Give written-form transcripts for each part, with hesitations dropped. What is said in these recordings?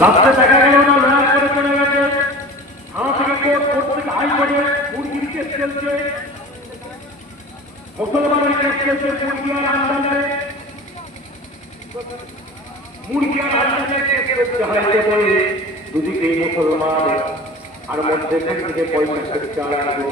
রাস্তায় দেখা গেল না, লড়াই করে চলে গেছে। থানা থেকে কোর্ট থেকে হাইকোর্টে মুরগির কেস চলছে, মুসলমানের কেস চলছে, মুরগিয়ার আন্দাজে কেস করতে হয় বলে দুদিকেই মুসলমান, আর মধ্যে থেকে পয়সা চাল আসবো।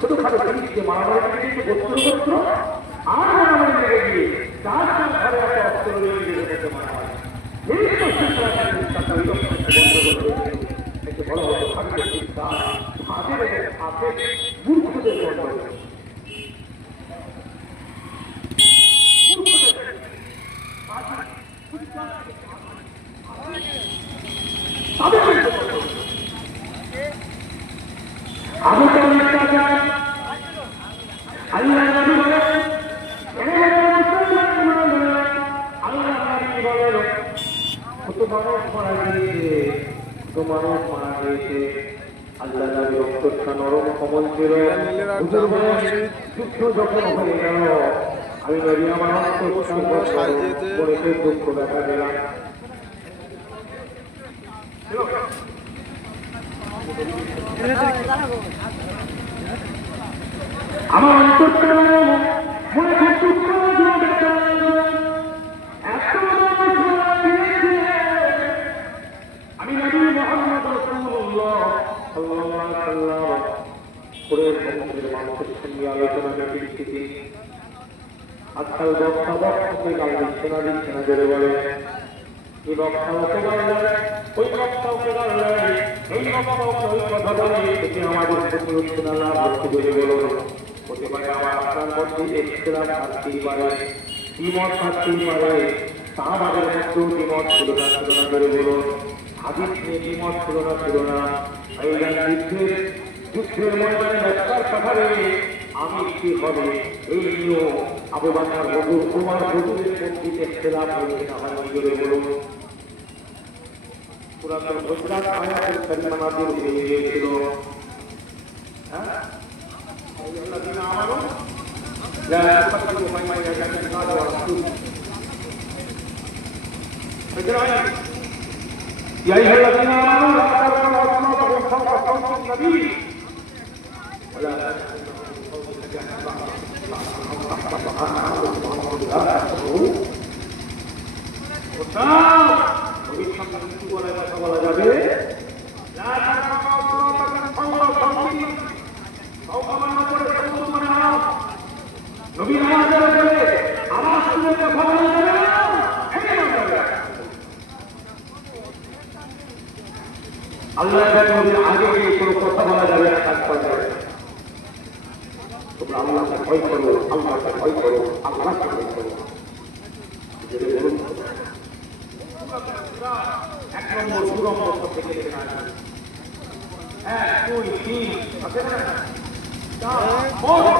ছোটখাটো জিনিসকে মারামারি গোত্র আর মারামারি লেগে গিয়ে চার চার ঘরে একটা অস্ত্র লেগে যেতে মারা হয়। বড় বড় থাকবে চিন্তা হাতে মূর্খদের আবু তালেব আল্লাহ নবী বলেন, আল্লাহ নবী বলেন, কত মানুষ মারা গিয়েছে, কত মানুষ মারা গিয়েছে। আল্লাহ নবী রক্তটা নরম কমল ছিল। যুদ্ধ যখন হয়ে গেল, আমি নবী আমার দুঃখ দেখা দিলাম। আমার অন্তরটা মনে খুব আমি নবী মুহাম্মদ রাসূলুল্লাহ সাল্লাল্লাহু আলাইহি ওয়াসাল্লাম করে মানুষের সঙ্গে আলোচনা করতেছি। আজকাল বক্তা বক্তাকে গাল দিচ্ছে না জোরে বলে, এই বক্তা ওকে গাল দেয়, ওই বক্তা ওকে গাল দেয়, এই বক্তা ওকে ওই কথা বলে, এতে আমাদের প্রতিরক্ষা লাভ হচ্ছে জোরে বলো। হতে পারে আমার আপনার মধ্যে ইখতিলাফ থাকতেই পারে, দ্বিমত থাকতেই পারে। সাহাবাদের মধ্যেও দ্বিমত ছিল না জোরে বলো। হাদিস নিয়ে দ্বিমত ছিল না। এই যুদ্ধের ময়দানে রক্ষার কথা বলে আমি কি হবে এই নিয়েও আবু বকর হুজুর ওমর হুজুরের মধ্যে ইখতিলাফ হয়েছে না হয় জোরে বলো। সূরাতুল হুজরাত আয়াতুল কারিমা নাযিল হয়ে গিয়েছিল। হ্যাঁ, আল্লাযিনা আমানু লা তাকতুলু মা'আ ইয়াতিল্লাহি ওয়া রাসূলিহি يا أيها الذين آمنوا لا ترفعوا أصواتكم فوق صوت النبي ولا আল্লাহ নবীর আগে কোনো কথা বলা যাবে না, কাজ করা যাবে না। তোমরা আল্লাহকে ভয় করো, আল্লাহকে ভয় করো, আল্লাহকে ভয় করো। যদি বলুন 1 নম্বর 2 নম্বর থেকে 1 2 3 আছে না, ভাই